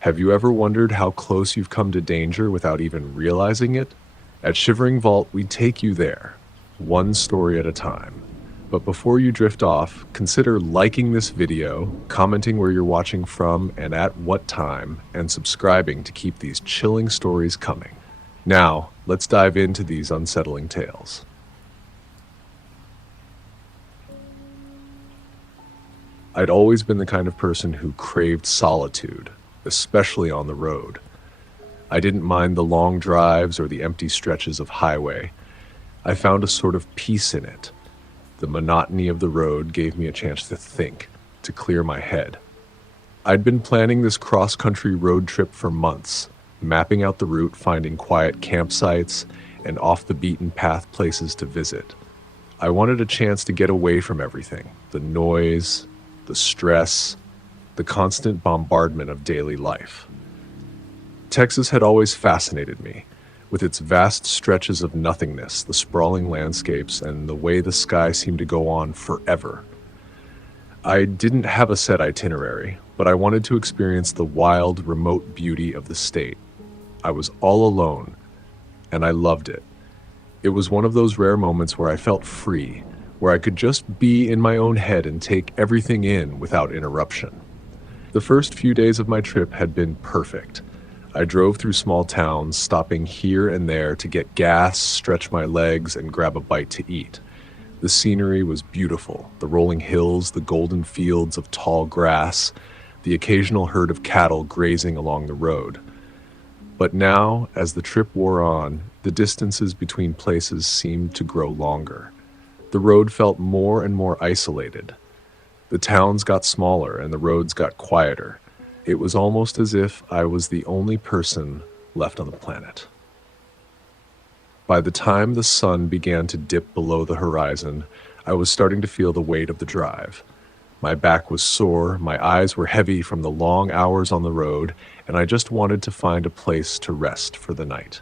Have you ever wondered how close you've come to danger without even realizing it? At Shivering Vault, we take you there, one story at a time. But before you drift off, consider liking this video, commenting where you're watching from and at what time, and subscribing to keep these chilling stories coming. Now, let's dive into these unsettling tales. I'd always been the kind of person who craved solitude, especially on the road. I didn't mind the long drives or the empty stretches of highway. I found a sort of peace in it. The monotony of the road gave me a chance to think, to clear my head. I'd been planning this cross-country road trip for months, mapping out the route, finding quiet campsites, and off-the-beaten-path places to visit. I wanted a chance to get away from everything, the noise, the stress, the constant bombardment of daily life. Texas had always fascinated me, with its vast stretches of nothingness, the sprawling landscapes, and the way the sky seemed to go on forever. I didn't have a set itinerary, but I wanted to experience the wild, remote beauty of the state. I was all alone, and I loved it. It was one of those rare moments where I felt free, where I could just be in my own head and take everything in without interruption. The first few days of my trip had been perfect. I drove through small towns, stopping here and there to get gas, stretch my legs, and grab a bite to eat. The scenery was beautiful, the rolling hills, the golden fields of tall grass, the occasional herd of cattle grazing along the road. But now, as the trip wore on, the distances between places seemed to grow longer. The road felt more and more isolated. The towns got smaller and the roads got quieter. It was almost as if I was the only person left on the planet. By the time the sun began to dip below the horizon, I was starting to feel the weight of the drive. My back was sore, my eyes were heavy from the long hours on the road, and I just wanted to find a place to rest for the night.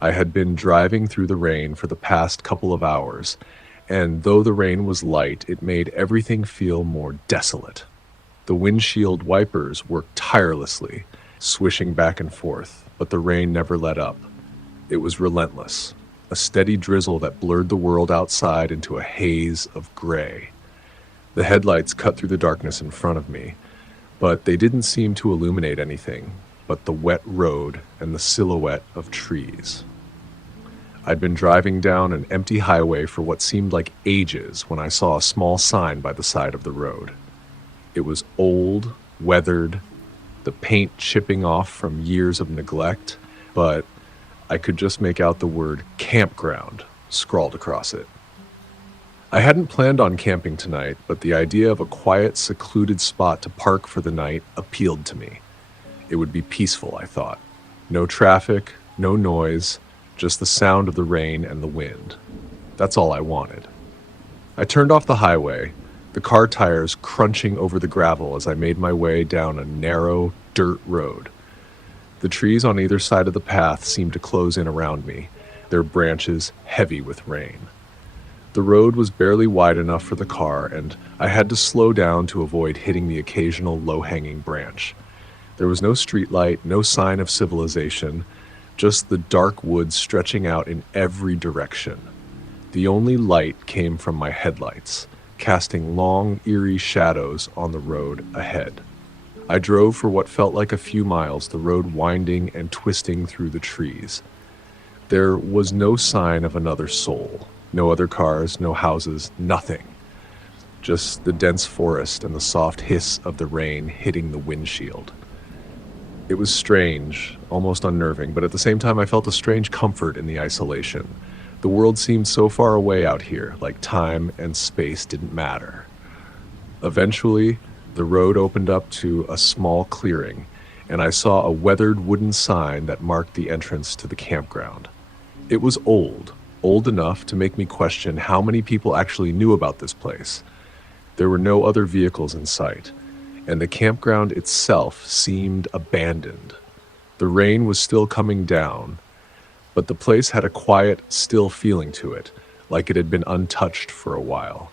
I had been driving through the rain for the past couple of hours, and though the rain was light, it made everything feel more desolate. The windshield wipers worked tirelessly, swishing back and forth, but the rain never let up. It was relentless, a steady drizzle that blurred the world outside into a haze of gray. The headlights cut through the darkness in front of me, but they didn't seem to illuminate anything but the wet road and the silhouette of trees. I'd been driving down an empty highway for what seemed like ages when I saw a small sign by the side of the road. It was old, weathered, the paint chipping off from years of neglect, but I could just make out the word campground scrawled across it. I hadn't planned on camping tonight, but the idea of a quiet, secluded spot to park for the night appealed to me. It would be peaceful, I thought. No traffic, no noise, just the sound of the rain and the wind. That's all I wanted. I turned off the highway, the car tires crunching over the gravel as I made my way down a narrow, dirt road. The trees on either side of the path seemed to close in around me, their branches heavy with rain. The road was barely wide enough for the car, and I had to slow down to avoid hitting the occasional low-hanging branch. There was no streetlight, no sign of civilization, just the dark woods stretching out in every direction. The only light came from my headlights, casting long, eerie shadows on the road ahead. I drove for what felt like a few miles, the road winding and twisting through the trees. There was no sign of another soul, no other cars, no houses, nothing. Just the dense forest and the soft hiss of the rain hitting the windshield. It was strange, almost unnerving, but at the same time I felt a strange comfort in the isolation. The world seemed so far away out here, like time and space didn't matter. Eventually, the road opened up to a small clearing, and I saw a weathered wooden sign that marked the entrance to the campground. It was old enough to make me question how many people actually knew about this place. There were no other vehicles in sight, and the campground itself seemed abandoned. The rain was still coming down, but the place had a quiet, still feeling to it, like it had been untouched for a while.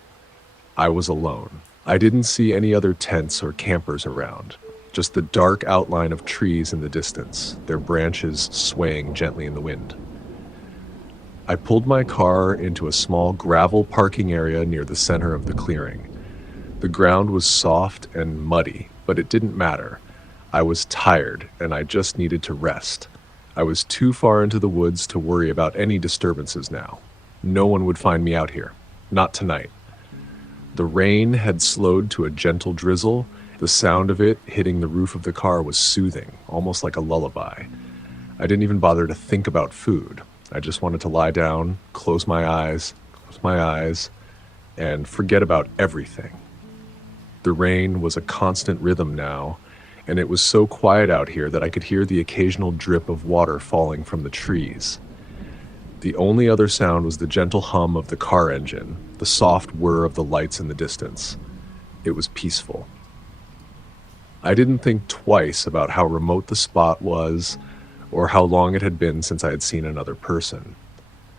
I was alone. I didn't see any other tents or campers around. just the dark outline of trees in the distance, their branches swaying gently in the wind. I pulled my car into a small gravel parking area near the center of the clearing. The ground was soft and muddy, but it didn't matter. I was tired, and I just needed to rest. I was too far into the woods to worry about any disturbances now. No one would find me out here. Not tonight. The rain had slowed to a gentle drizzle. The sound of it hitting the roof of the car was soothing, almost like a lullaby. I didn't even bother to think about food. I just wanted to lie down, close my eyes, and forget about everything. The rain was a constant rhythm now, and it was so quiet out here that I could hear the occasional drip of water falling from the trees. The only other sound was the gentle hum of the car engine, the soft whir of the lights in the distance. It was peaceful. I didn't think twice about how remote the spot was or how long it had been since I had seen another person.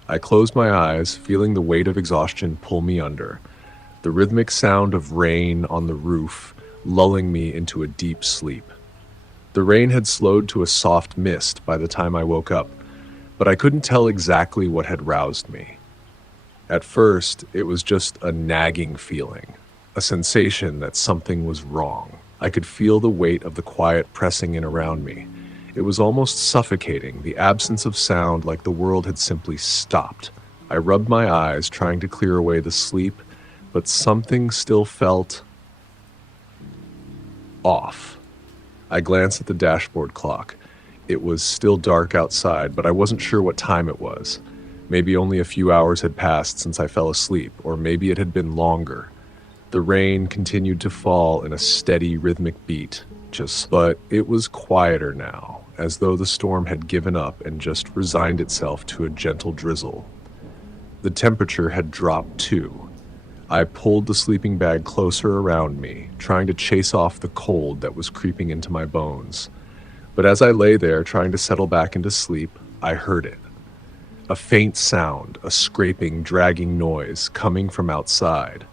I closed my eyes, feeling the weight of exhaustion pull me under, the rhythmic sound of rain on the roof lulling me into a deep sleep. The rain had slowed to a soft mist by the time I woke up, but I couldn't tell exactly what had roused me. At first, it was just a nagging feeling, a sensation that something was wrong. I could feel the weight of the quiet pressing in around me. It was almost suffocating, the absence of sound, like the world had simply stopped. I rubbed my eyes, trying to clear away the sleep, but something still felt off. I glanced at the dashboard clock. It was still dark outside, but I wasn't sure what time it was. Maybe only a few hours had passed since I fell asleep, or maybe it had been longer. The rain continued to fall in a steady, rhythmic beat, but it was quieter now, as though the storm had given up and just resigned itself to a gentle drizzle. The temperature had dropped too. I pulled the sleeping bag closer around me, trying to chase off the cold that was creeping into my bones. But as I lay there trying to settle back into sleep, I heard it. A faint sound, a scraping, dragging noise coming from outside.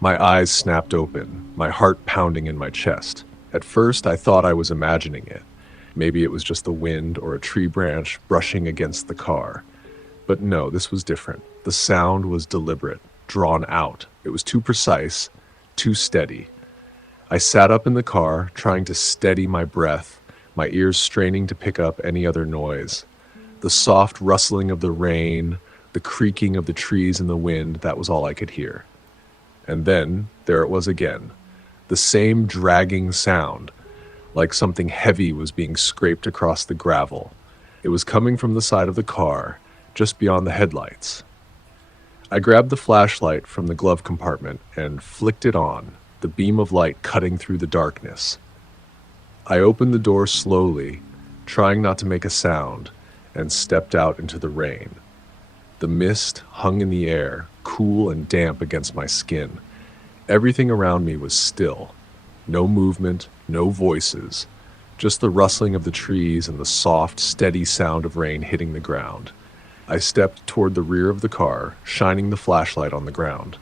My eyes snapped open, my heart pounding in my chest. At first, I thought I was imagining it. Maybe it was just the wind or a tree branch brushing against the car. But no, this was different. The sound was deliberate, drawn out. It was too precise, too steady. I sat up in the car, trying to steady my breath, my ears straining to pick up any other noise. The soft rustling of the rain, the creaking of the trees in the wind, that was all I could hear. And then, there it was again. The same dragging sound, like something heavy was being scraped across the gravel. It was coming from the side of the car, just beyond the headlights. I grabbed the flashlight from the glove compartment and flicked it on, the beam of light cutting through the darkness. I opened the door slowly, trying not to make a sound, and stepped out into the rain. The mist hung in the air, cool and damp against my skin. Everything around me was still. No movement, no voices, just the rustling of the trees and the soft, steady sound of rain hitting the ground. I stepped toward the rear of the car, shining the flashlight on the ground.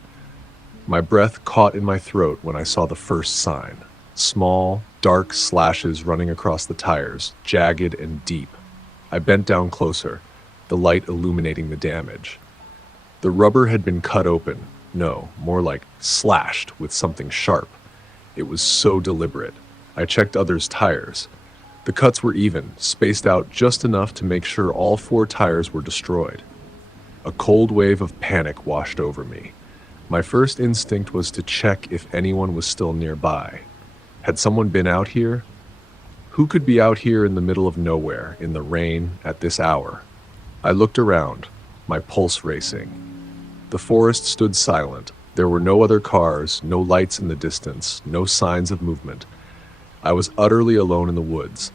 My breath caught in my throat when I saw the first sign. Small, dark slashes running across the tires, jagged and deep. I bent down closer, the light illuminating the damage. The rubber had been cut open. No, more like slashed with something sharp. It was so deliberate. I checked others' tires. The cuts were even, spaced out just enough to make sure all 4 tires were destroyed. A cold wave of panic washed over me. My first instinct was to check if anyone was still nearby. Had someone been out here? Who could be out here in the middle of nowhere, in the rain, at this hour? I looked around, my pulse racing. The forest stood silent. There were no other cars, no lights in the distance, no signs of movement. I was utterly alone in the woods.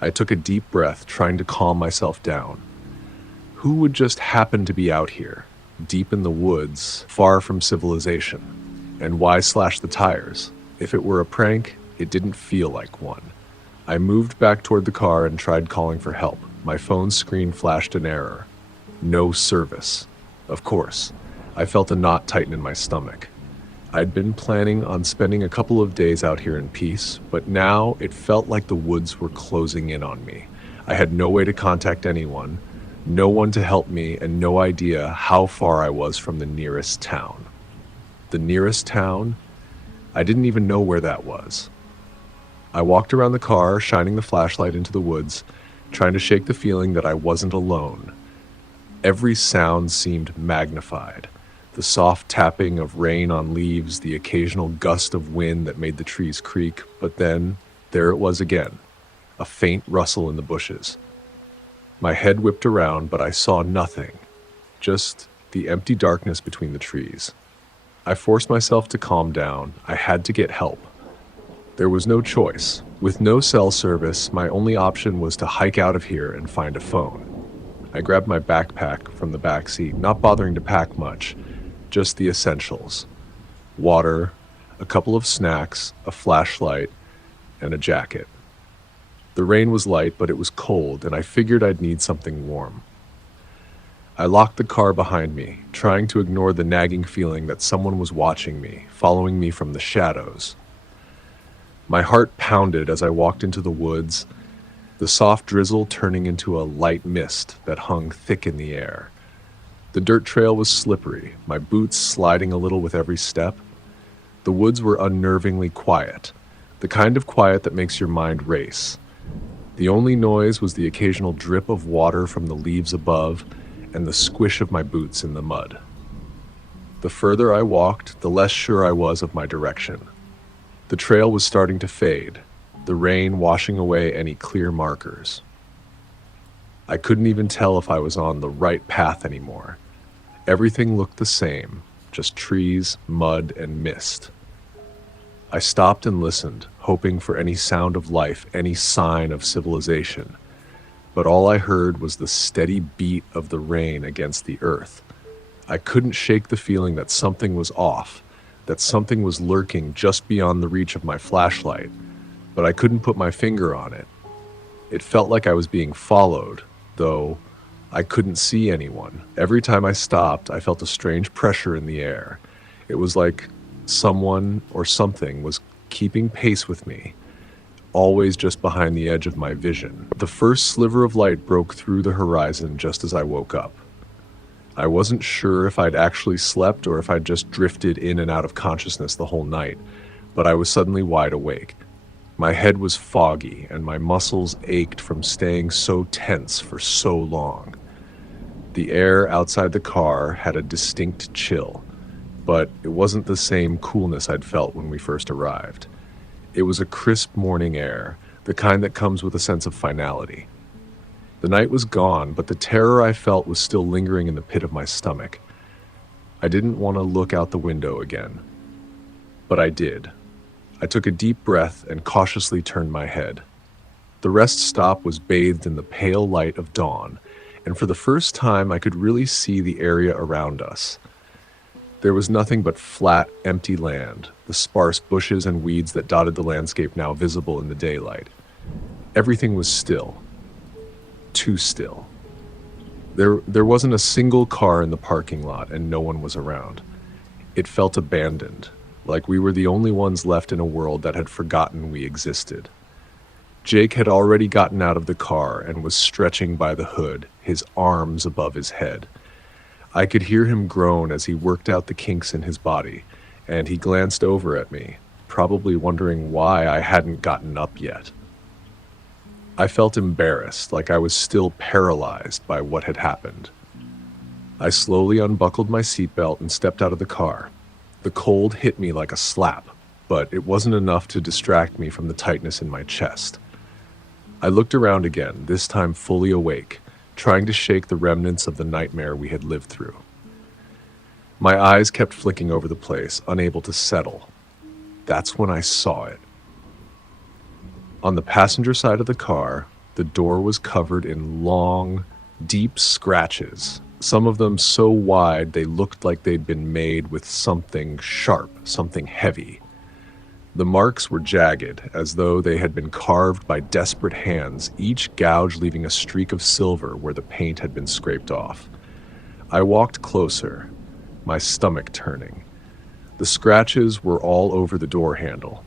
I took a deep breath, trying to calm myself down. Who would just happen to be out here, deep in the woods, far from civilization? And why slash the tires? If it were a prank, it didn't feel like one. I moved back toward the car and tried calling for help. My phone's screen flashed an error. No service. Of course. I felt a knot tighten in my stomach. I'd been planning on spending a couple of days out here in peace, but now it felt like the woods were closing in on me. I had no way to contact anyone, no one to help me, and no idea how far I was from the nearest town. The nearest town? I didn't even know where that was. I walked around the car, shining the flashlight into the woods, trying to shake the feeling that I wasn't alone. Every sound seemed magnified. The soft tapping of rain on leaves, the occasional gust of wind that made the trees creak, but then, there it was again, a faint rustle in the bushes. My head whipped around, but I saw nothing, just the empty darkness between the trees. I forced myself to calm down. I had to get help. There was no choice. With no cell service, my only option was to hike out of here and find a phone. I grabbed my backpack from the back seat, not bothering to pack much, just the essentials. Water, a couple of snacks, a flashlight, and a jacket. The rain was light, but it was cold, and I figured I'd need something warm. I locked the car behind me, trying to ignore the nagging feeling that someone was watching me, following me from the shadows. My heart pounded as I walked into the woods, the soft drizzle turning into a light mist that hung thick in the air. The dirt trail was slippery, my boots sliding a little with every step. The woods were unnervingly quiet, the kind of quiet that makes your mind race. The only noise was the occasional drip of water from the leaves above and the squish of my boots in the mud. The further I walked, the less sure I was of my direction. The trail was starting to fade, the rain washing away any clear markers. I couldn't even tell if I was on the right path anymore. Everything looked the same, just trees, mud, and mist. I stopped and listened, hoping for any sound of life, any sign of civilization. But all I heard was the steady beat of the rain against the earth. I couldn't shake the feeling that something was off, that something was lurking just beyond the reach of my flashlight, but I couldn't put my finger on it. It felt like I was being followed, though I couldn't see anyone. Every time I stopped, I felt a strange pressure in the air. It was like someone or something was keeping pace with me, always just behind the edge of my vision. The first sliver of light broke through the horizon just as I woke up. I wasn't sure if I'd actually slept or if I'd just drifted in and out of consciousness the whole night, but I was suddenly wide awake. My head was foggy and my muscles ached from staying so tense for so long. The air outside the car had a distinct chill, but it wasn't the same coolness I'd felt when we first arrived. It was a crisp morning air, the kind that comes with a sense of finality. The night was gone, but the terror I felt was still lingering in the pit of my stomach. I didn't want to look out the window again, but I did. I took a deep breath and cautiously turned my head. The rest stop was bathed in the pale light of dawn, and for the first time I could really see the area around us. There was nothing but flat, empty land, the sparse bushes and weeds that dotted the landscape now visible in the daylight. Everything was still. Too still. There wasn't a single car in the parking lot, and no one was around. It felt abandoned, like we were the only ones left in a world that had forgotten we existed. Jake had already gotten out of the car and was stretching by the hood, his arms above his head. I could hear him groan as he worked out the kinks in his body, and he glanced over at me, probably wondering why I hadn't gotten up yet. I felt embarrassed, like I was still paralyzed by what had happened. I slowly unbuckled my seatbelt and stepped out of the car. The cold hit me like a slap, but it wasn't enough to distract me from the tightness in my chest. I looked around again, this time fully awake, trying to shake the remnants of the nightmare we had lived through. My eyes kept flicking over the place, unable to settle. That's when I saw it. On the passenger side of the car, the door was covered in long, deep scratches, some of them so wide they looked like they'd been made with something sharp, something heavy. The marks were jagged, as though they had been carved by desperate hands, each gouge leaving a streak of silver where the paint had been scraped off. I walked closer, my stomach turning. The scratches were all over the door handle,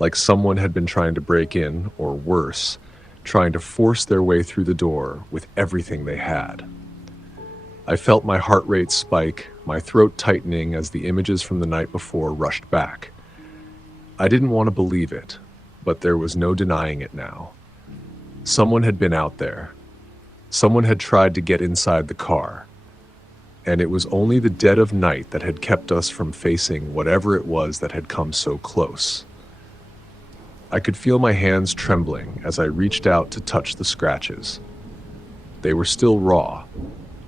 like someone had been trying to break in, or worse, trying to force their way through the door with everything they had. I felt my heart rate spike, my throat tightening as the images from the night before rushed back. I didn't want to believe it, but there was no denying it now. Someone had been out there. Someone had tried to get inside the car. And it was only the dead of night that had kept us from facing whatever it was that had come so close. I could feel my hands trembling as I reached out to touch the scratches. They were still raw,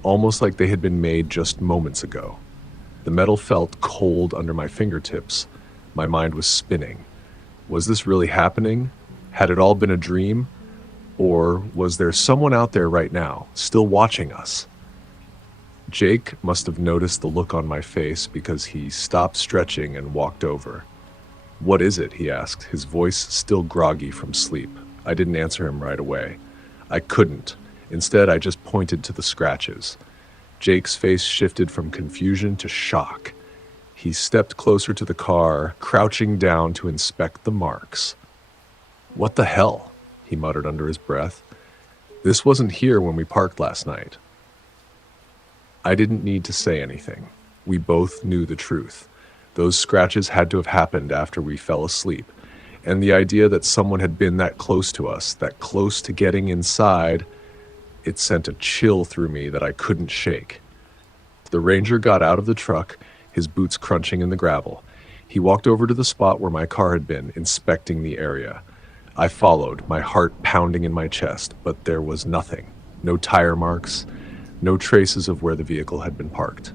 almost like they had been made just moments ago. The metal felt cold under my fingertips. My mind was spinning. Was this really happening? Had it all been a dream? Or was there someone out there right now, still watching us? Jake must have noticed the look on my face because he stopped stretching and walked over. "What is it?" he asked, his voice still groggy from sleep. I didn't answer him right away. I couldn't. Instead, I just pointed to the scratches. Jake's face shifted from confusion to shock. He stepped closer to the car, crouching down to inspect the marks. "What the hell?" he muttered under his breath. "This wasn't here when we parked last night." I didn't need to say anything. We both knew the truth. Those scratches had to have happened after we fell asleep, and the idea that someone had been that close to us, that close to getting inside, it sent a chill through me that I couldn't shake. The ranger got out of the truck, his boots crunching in the gravel. He walked over to the spot where my car had been, inspecting the area. I followed, my heart pounding in my chest, but there was nothing. No tire marks, no traces of where the vehicle had been parked.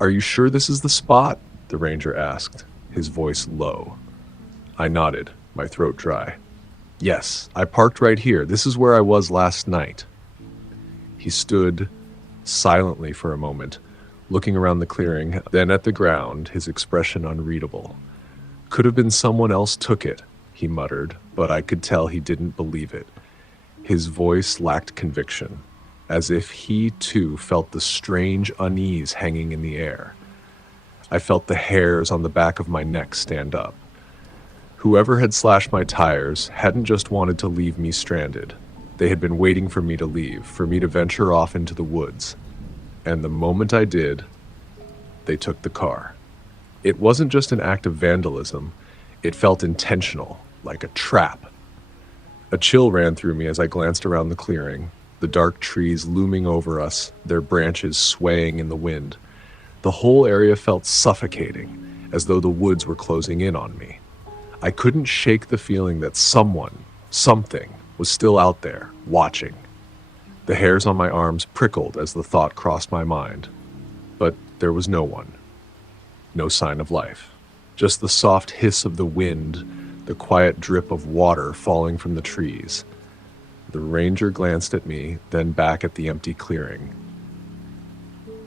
"Are you sure this is the spot?" the ranger asked, his voice low. I nodded, my throat dry. "Yes, I parked right here. This is where I was last night." He stood silently for a moment, looking around the clearing, then at the ground, his expression unreadable. "Could have been someone else took it," he muttered, but I could tell he didn't believe it. His voice lacked conviction, as if he too felt the strange unease hanging in the air. I felt the hairs on the back of my neck stand up. Whoever had slashed my tires hadn't just wanted to leave me stranded. They had been waiting for me to leave, for me to venture off into the woods. And the moment I did, they took the car. It wasn't just an act of vandalism. It felt intentional, like a trap. A chill ran through me as I glanced around the clearing, the dark trees looming over us, their branches swaying in the wind. The whole area felt suffocating, as though the woods were closing in on me. I couldn't shake the feeling that someone, something, was still out there, watching. The hairs on my arms prickled as the thought crossed my mind. But there was no one. No sign of life. Just the soft hiss of the wind, the quiet drip of water falling from the trees. The ranger glanced at me, then back at the empty clearing.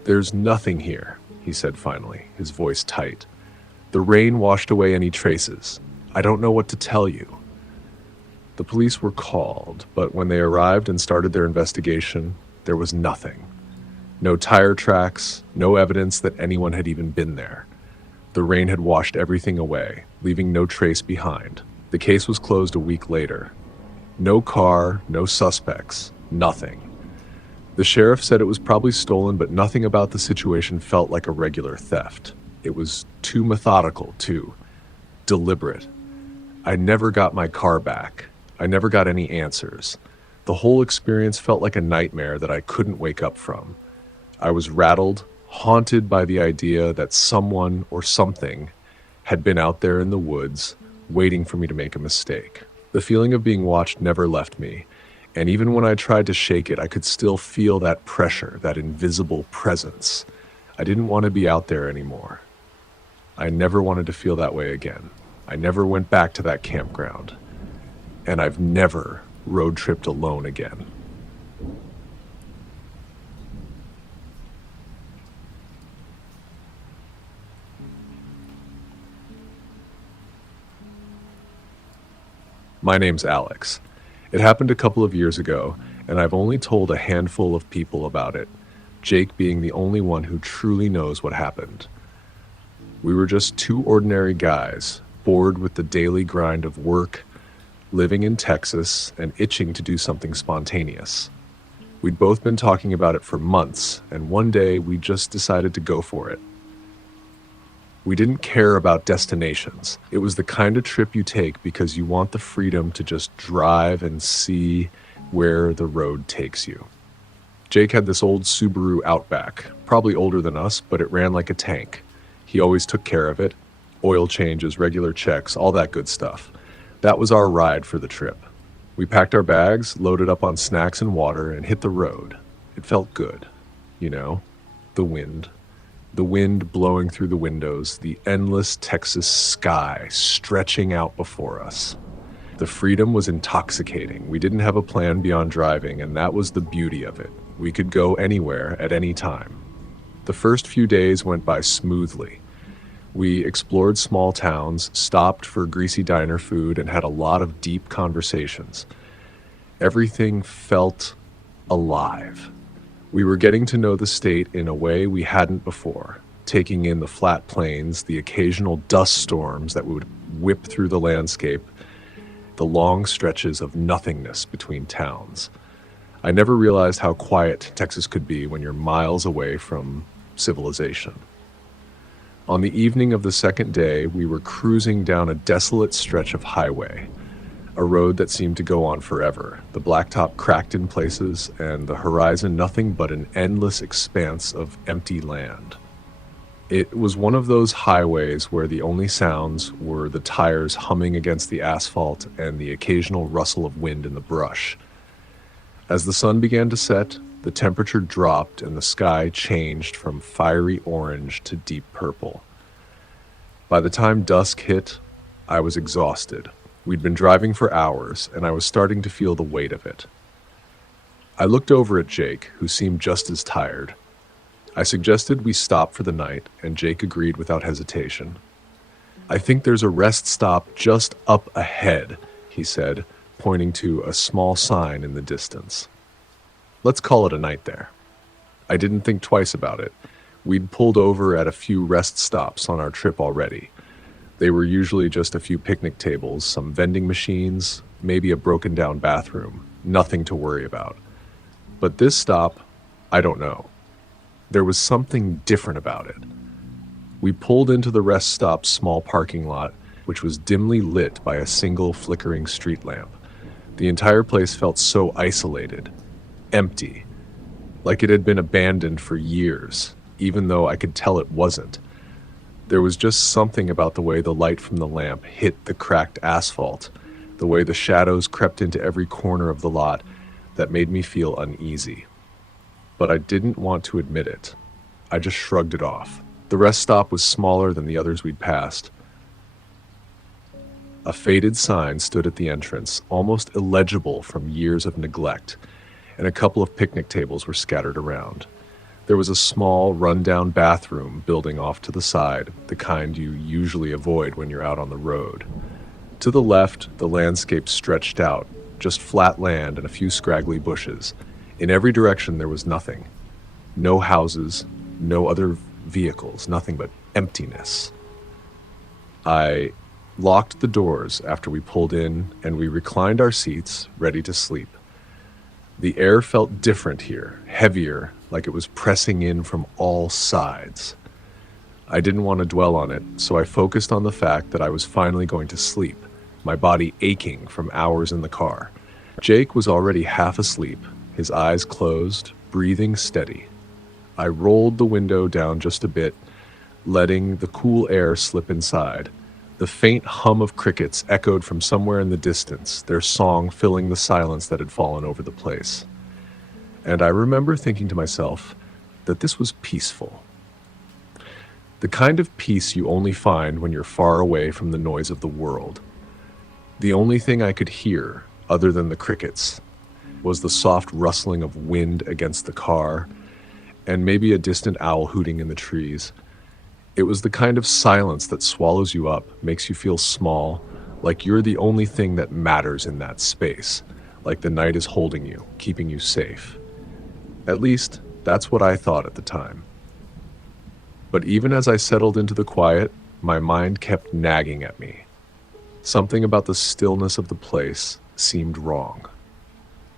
"There's nothing here," he said finally, his voice tight. "The rain washed away any traces. I don't know what to tell you." The police were called, but when they arrived and started their investigation, there was nothing. No tire tracks, no evidence that anyone had even been there. The rain had washed everything away, leaving no trace behind. The case was closed a week later. No car, no suspects, nothing. The sheriff said it was probably stolen, but nothing about the situation felt like a regular theft. It was too methodical, too deliberate. I never got my car back. I never got any answers. The whole experience felt like a nightmare that I couldn't wake up from. I was rattled, haunted by the idea that someone or something had been out there in the woods, waiting for me to make a mistake. The feeling of being watched never left me, and even when I tried to shake it, I could still feel that pressure, that invisible presence. I didn't want to be out there anymore. I never wanted to feel that way again. I never went back to that campground. And I've never road tripped alone again. My name's Alex. It happened a couple of years ago, and I've only told a handful of people about it, Jake being the only one who truly knows what happened. We were just two ordinary guys, bored with the daily grind of work, living in Texas, and itching to do something spontaneous. We'd both been talking about it for months, and one day we just decided to go for it. We didn't care about destinations. It was the kind of trip you take because you want the freedom to just drive and see where the road takes you. Jake had this old Subaru Outback, probably older than us, but it ran like a tank. He always took care of it. Oil changes, regular checks, all that good stuff. That was our ride for the trip. We packed our bags, loaded up on snacks and water, and hit the road. It felt good. You know, the wind. The wind blowing through the windows, the endless Texas sky stretching out before us. The freedom was intoxicating. We didn't have a plan beyond driving, and that was the beauty of it. We could go anywhere at any time. The first few days went by smoothly. We explored small towns, stopped for greasy diner food, and had a lot of deep conversations. Everything felt alive. We were getting to know the state in a way we hadn't before, taking in the flat plains, the occasional dust storms that would whip through the landscape, the long stretches of nothingness between towns. I never realized how quiet Texas could be when you're miles away from civilization. On the evening of the second day, we were cruising down a desolate stretch of highway, a road that seemed to go on forever. The blacktop cracked in places, and the horizon nothing but an endless expanse of empty land. It was one of those highways where the only sounds were the tires humming against the asphalt and the occasional rustle of wind in the brush. As the sun began to set, the temperature dropped and the sky changed from fiery orange to deep purple. By the time dusk hit, I was exhausted. We'd been driving for hours, and I was starting to feel the weight of it. I looked over at Jake, who seemed just as tired. I suggested we stop for the night, and Jake agreed without hesitation. "I think there's a rest stop just up ahead," he said, pointing to a small sign in the distance. "Let's call it a night there." I didn't think twice about it. We'd pulled over at a few rest stops on our trip already. They were usually just a few picnic tables, some vending machines, maybe a broken down bathroom. Nothing to worry about. But this stop, I don't know. There was something different about it. We pulled into the rest stop's small parking lot, which was dimly lit by a single flickering street lamp. The entire place felt so isolated, empty, like it had been abandoned for years, even though I could tell it wasn't. There was just something about the way the light from the lamp hit the cracked asphalt, the way the shadows crept into every corner of the lot, that made me feel uneasy. But I didn't want to admit it. I just shrugged it off. The rest stop was smaller than the others we'd passed. A faded sign stood at the entrance, almost illegible from years of neglect, and a couple of picnic tables were scattered around. There was a small, run-down bathroom building off to the side, the kind you usually avoid when you're out on the road. To the left, the landscape stretched out, just flat land and a few scraggly bushes. In every direction there was nothing. No houses, no other vehicles, nothing but emptiness. I locked the doors after we pulled in, and we reclined our seats, ready to sleep. The air felt different here, heavier, like it was pressing in from all sides. I didn't want to dwell on it, so I focused on the fact that I was finally going to sleep, my body aching from hours in the car. Jake was already half asleep, his eyes closed, breathing steady. I rolled the window down just a bit, letting the cool air slip inside. The faint hum of crickets echoed from somewhere in the distance, their song filling the silence that had fallen over the place. And I remember thinking to myself that this was peaceful. The kind of peace you only find when you're far away from the noise of the world. The only thing I could hear, other than the crickets, was the soft rustling of wind against the car, and maybe a distant owl hooting in the trees. It was the kind of silence that swallows you up, makes you feel small, like you're the only thing that matters in that space, like the night is holding you, keeping you safe. At least, that's what I thought at the time. But even as I settled into the quiet, my mind kept nagging at me. Something about the stillness of the place seemed wrong.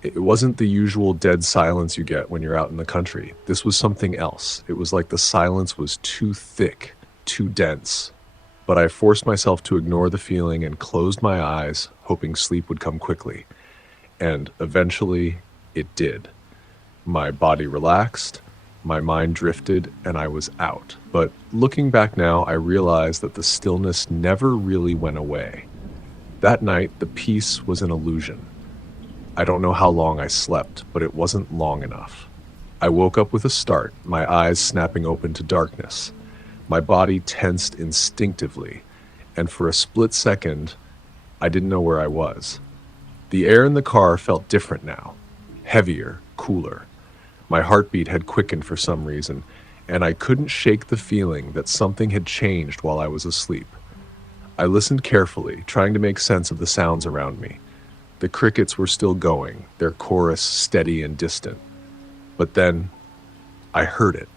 It wasn't the usual dead silence you get when you're out in the country. This was something else. It was like the silence was too thick, too dense. But I forced myself to ignore the feeling and closed my eyes, hoping sleep would come quickly. And eventually, it did. My body relaxed, my mind drifted, and I was out. But looking back now, I realized that the stillness never really went away. That night, the peace was an illusion. I don't know how long I slept, but it wasn't long enough. I woke up with a start, my eyes snapping open to darkness. My body tensed instinctively, and for a split second, I didn't know where I was. The air in the car felt different now, heavier, cooler. My heartbeat had quickened for some reason, and I couldn't shake the feeling that something had changed while I was asleep. I listened carefully, trying to make sense of the sounds around me. The crickets were still going, their chorus steady and distant. But then, I heard it.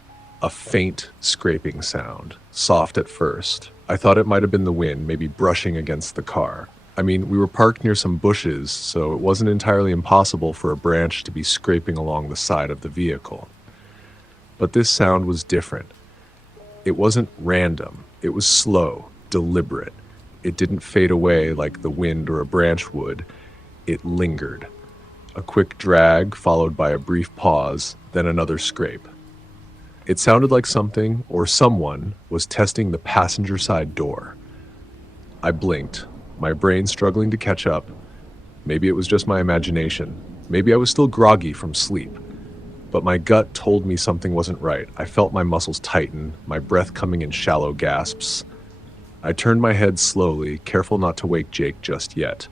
A faint scraping sound, soft at first. I thought it might have been the wind, maybe brushing against the car. I mean, we were parked near some bushes, so it wasn't entirely impossible for a branch to be scraping along the side of the vehicle. But this sound was different. It wasn't random. It was slow, deliberate. It didn't fade away like the wind or a branch would. It lingered. A quick drag followed by a brief pause, then another scrape. It sounded like something, or someone, was testing the passenger side door. I blinked, my brain struggling to catch up. Maybe it was just my imagination. Maybe I was still groggy from sleep. But my gut told me something wasn't right. I felt my muscles tighten, my breath coming in shallow gasps. I turned my head slowly, careful not to wake Jake just yet.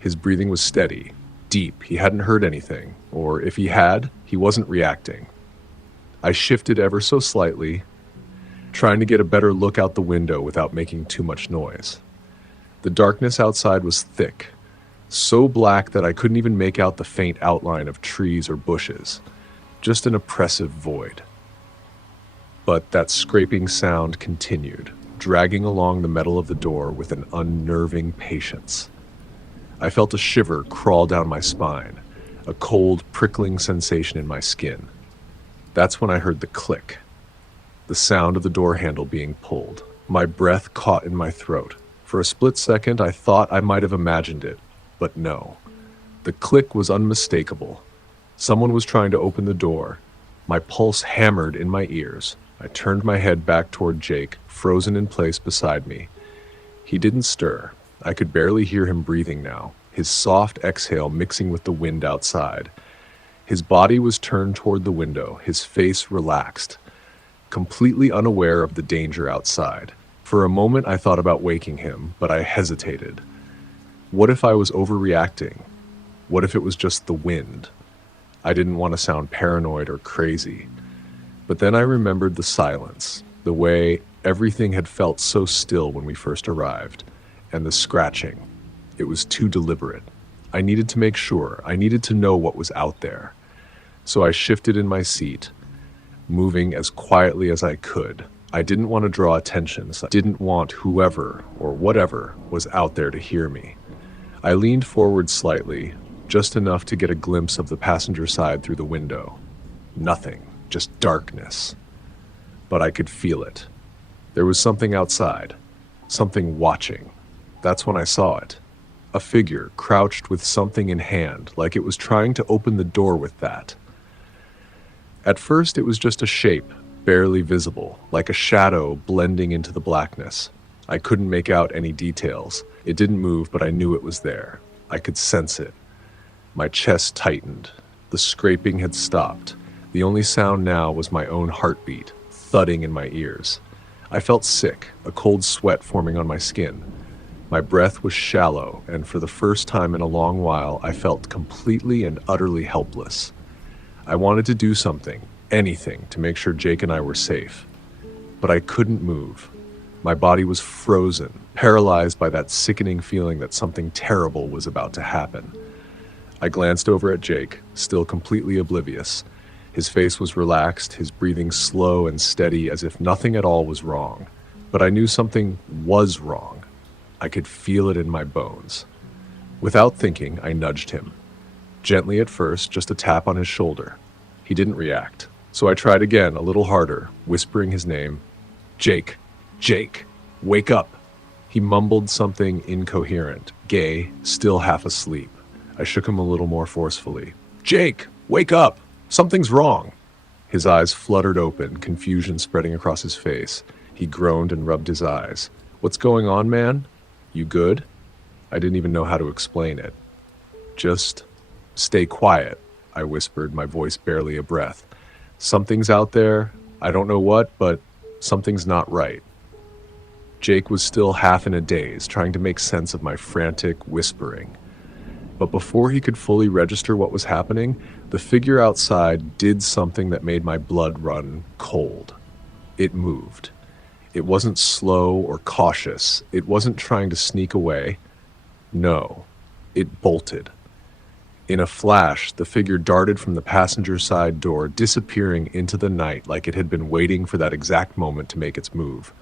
His breathing was steady, deep. He hadn't heard anything, or if he had, he wasn't reacting. I shifted ever so slightly, trying to get a better look out the window without making too much noise. The darkness outside was thick, so black that I couldn't even make out the faint outline of trees or bushes, just an oppressive void. But that scraping sound continued, dragging along the metal of the door with an unnerving patience. I felt a shiver crawl down my spine, a cold, prickling sensation in my skin. That's when I heard the click, the sound of the door handle being pulled. My breath caught in my throat. For a split second, I thought I might have imagined it, but no. The click was unmistakable. Someone was trying to open the door. My pulse hammered in my ears. I turned my head back toward Jake, frozen in place beside me. He didn't stir. I could barely hear him breathing now, his soft exhale mixing with the wind outside. His body was turned toward the window, his face relaxed, completely unaware of the danger outside. For a moment I thought about waking him, but I hesitated. What if I was overreacting? What if it was just the wind? I didn't want to sound paranoid or crazy. But then I remembered the silence, the way everything had felt so still when we first arrived, and the scratching. It was too deliberate. I needed to make sure. I needed to know what was out there. So I shifted in my seat, moving as quietly as I could. I didn't want to draw attention, so I didn't want whoever or whatever was out there to hear me. I leaned forward slightly, just enough to get a glimpse of the passenger side through the window. Nothing, just darkness. But I could feel it. There was something outside, something watching. That's when I saw it. A figure crouched with something in hand, like it was trying to open the door with that. At first, it was just a shape, barely visible, like a shadow blending into the blackness. I couldn't make out any details. It didn't move, but I knew it was there. I could sense it. My chest tightened. The scraping had stopped. The only sound now was my own heartbeat, thudding in my ears. I felt sick, a cold sweat forming on my skin. My breath was shallow, and for the first time in a long while, I felt completely and utterly helpless. I wanted to do something, anything, to make sure Jake and I were safe. But I couldn't move. My body was frozen, paralyzed by that sickening feeling that something terrible was about to happen. I glanced over at Jake, still completely oblivious. His face was relaxed, his breathing slow and steady as if nothing at all was wrong. But I knew something was wrong. I could feel it in my bones. Without thinking, I nudged him. Gently at first, just a tap on his shoulder. He didn't react, so I tried again, a little harder, whispering his name. Jake, Jake, wake up. He mumbled something incoherent, gay, still half asleep. I shook him a little more forcefully. Jake, wake up! Something's wrong! His eyes fluttered open, confusion spreading across his face. He groaned and rubbed his eyes. What's going on, man? You good? I didn't even know how to explain it. Just stay quiet, I whispered, my voice barely a breath. Something's out there. I don't know what, but something's not right. Jake was still half in a daze, trying to make sense of my frantic whispering. But before he could fully register what was happening, the figure outside did something that made my blood run cold. It moved. It wasn't slow or cautious. It wasn't trying to sneak away. No, it bolted. In a flash, the figure darted from the passenger side door, disappearing into the night like it had been waiting for that exact moment to make its move.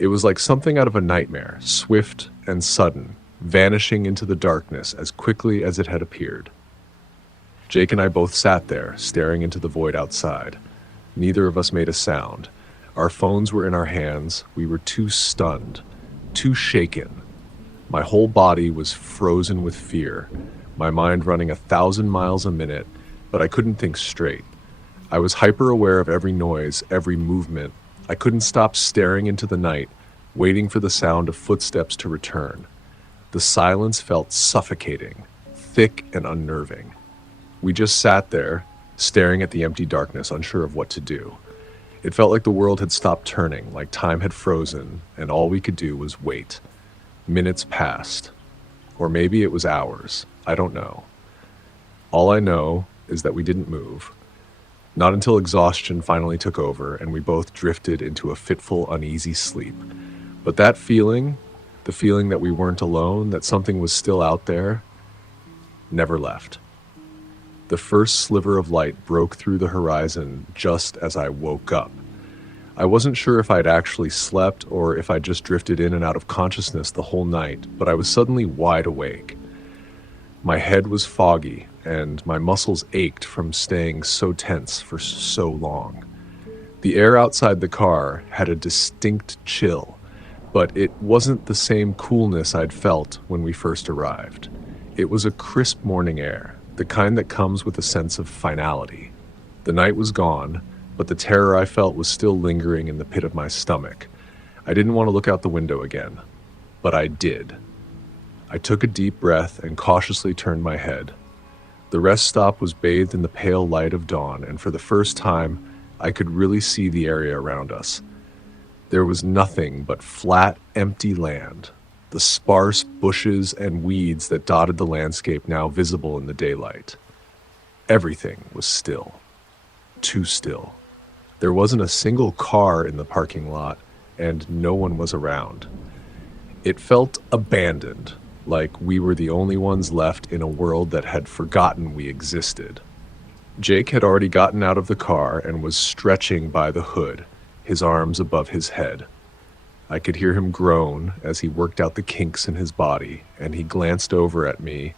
It was like something out of a nightmare, swift and sudden, vanishing into the darkness as quickly as it had appeared. Jake and I both sat there, staring into the void outside. Neither of us made a sound. Our phones were in our hands. We were too stunned, too shaken. My whole body was frozen with fear, my mind running 1,000 miles a minute, but I couldn't think straight. I was hyper-aware of every noise, every movement. I couldn't stop staring into the night, waiting for the sound of footsteps to return. The silence felt suffocating, thick and unnerving. We just sat there, staring at the empty darkness, unsure of what to do. It felt like the world had stopped turning, like time had frozen, and all we could do was wait. Minutes passed. Or maybe it was hours. I don't know. All I know is that we didn't move. Not until exhaustion finally took over and we both drifted into a fitful, uneasy sleep. But that feeling, the feeling that we weren't alone, that something was still out there, never left. The first sliver of light broke through the horizon just as I woke up. I wasn't sure if I'd actually slept or if I'd just drifted in and out of consciousness the whole night, but I was suddenly wide awake. My head was foggy, and my muscles ached from staying so tense for so long. The air outside the car had a distinct chill, but it wasn't the same coolness I'd felt when we first arrived. It was a crisp morning air, the kind that comes with a sense of finality. The night was gone, but the terror I felt was still lingering in the pit of my stomach. I didn't want to look out the window again, but I did. I took a deep breath and cautiously turned my head. The rest stop was bathed in the pale light of dawn, and for the first time, I could really see the area around us. There was nothing but flat, empty land, the sparse bushes and weeds that dotted the landscape now visible in the daylight. Everything was still. Too still. There wasn't a single car in the parking lot, and no one was around. It felt abandoned, like we were the only ones left in a world that had forgotten we existed. Jake had already gotten out of the car and was stretching by the hood, his arms above his head. I could hear him groan as he worked out the kinks in his body, and he glanced over at me,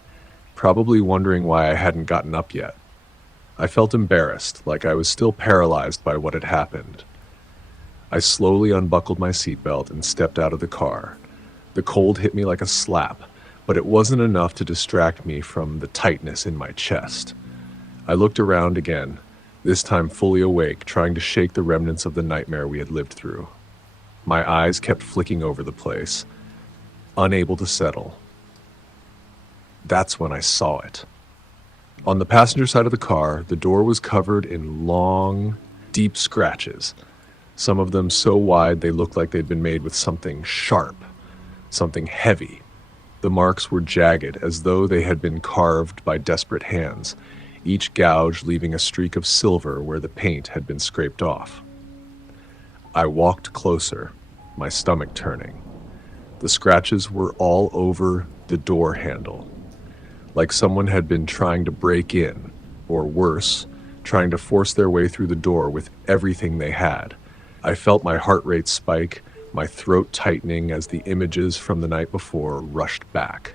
probably wondering why I hadn't gotten up yet. I felt embarrassed, like I was still paralyzed by what had happened. I slowly unbuckled my seatbelt and stepped out of the car. The cold hit me like a slap, but it wasn't enough to distract me from the tightness in my chest. I looked around again, this time fully awake, trying to shake the remnants of the nightmare we had lived through. My eyes kept flicking over the place, unable to settle. That's when I saw it. On the passenger side of the car, the door was covered in long, deep scratches, some of them so wide they looked like they'd been made with something sharp, something heavy. The marks were jagged, as though they had been carved by desperate hands, each gouge leaving a streak of silver where the paint had been scraped off. I walked closer, my stomach turning. The scratches were all over the door handle, like someone had been trying to break in, or worse, trying to force their way through the door with everything they had. I felt my heart rate spike, my throat tightening as the images from the night before rushed back.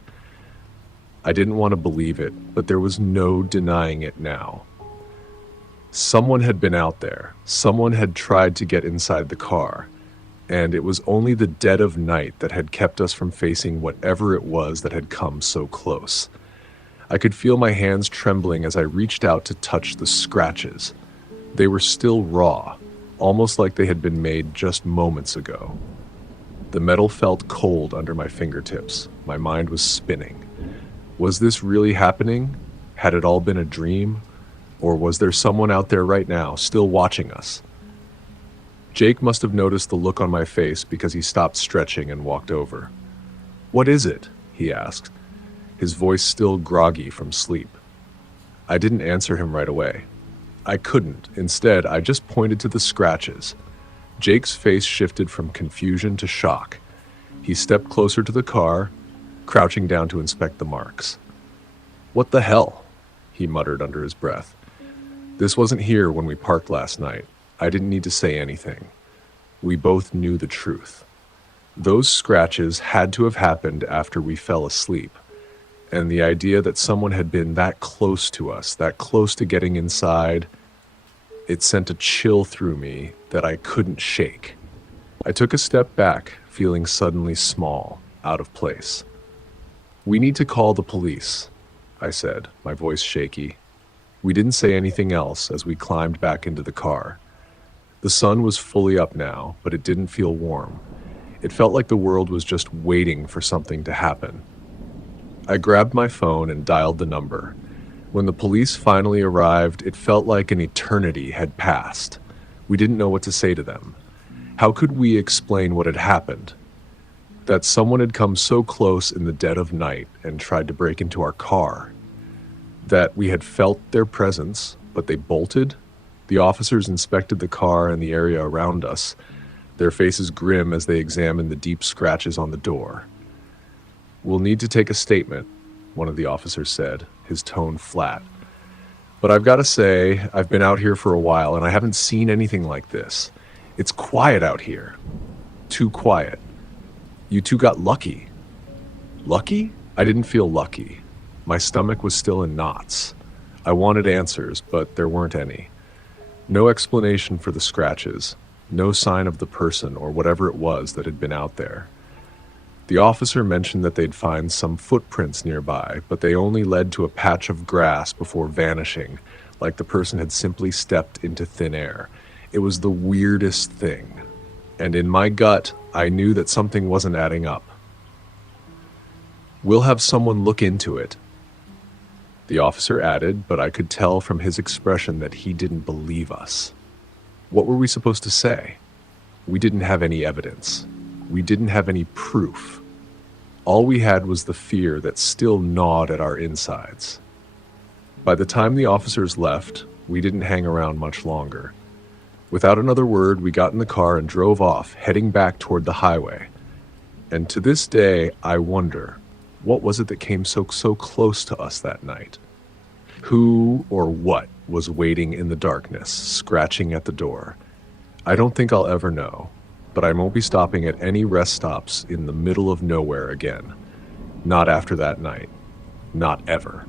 I didn't want to believe it, but there was no denying it now. Someone had been out there. Someone had tried to get inside the car. And it was only the dead of night that had kept us from facing whatever it was that had come so close. I could feel my hands trembling as I reached out to touch the scratches. They were still raw, almost like they had been made just moments ago. The metal felt cold under my fingertips. My mind was spinning. Was this really happening? Had it all been a dream? Or was there someone out there right now, still watching us? Jake must have noticed the look on my face because he stopped stretching and walked over. "What is it?" he asked, his voice still groggy from sleep. I didn't answer him right away. I couldn't. Instead, I just pointed to the scratches. Jake's face shifted from confusion to shock. He stepped closer to the car, crouching down to inspect the marks. "What the hell?" he muttered under his breath. This wasn't here when we parked last night. I didn't need to say anything. We both knew the truth. Those scratches had to have happened after we fell asleep. And the idea that someone had been that close to us, that close to getting inside, it sent a chill through me that I couldn't shake. I took a step back, feeling suddenly small, out of place. "We need to call the police," I said, my voice shaky. We didn't say anything else as we climbed back into the car. The sun was fully up now, but it didn't feel warm. It felt like the world was just waiting for something to happen. I grabbed my phone and dialed the number. When the police finally arrived, it felt like an eternity had passed. We didn't know what to say to them. How could we explain what had happened? That someone had come so close in the dead of night and tried to break into our car. That we had felt their presence, but they bolted. The officers inspected the car and the area around us, their faces grim as they examined the deep scratches on the door. "We'll need to take a statement," one of the officers said, his tone flat. "But I've got to say, I've been out here for a while and I haven't seen anything like this. It's quiet out here. Too quiet. You two got lucky." Lucky? I didn't feel lucky. My stomach was still in knots. I wanted answers, but there weren't any. No explanation for the scratches. No sign of the person or whatever it was that had been out there. The officer mentioned that they'd find some footprints nearby, but they only led to a patch of grass before vanishing, like the person had simply stepped into thin air. It was the weirdest thing. And in my gut, I knew that something wasn't adding up. "We'll have someone look into it," the officer added, but I could tell from his expression that he didn't believe us. What were we supposed to say? We didn't have any evidence. We didn't have any proof. All we had was the fear that still gnawed at our insides. By the time the officers left, we didn't hang around much longer. Without another word, we got in the car and drove off, heading back toward the highway. And to this day, I wonder, what was it that came so close to us that night? Who or what was waiting in the darkness, scratching at the door? I don't think I'll ever know, but I won't be stopping at any rest stops in the middle of nowhere again. Not after that night. Not ever.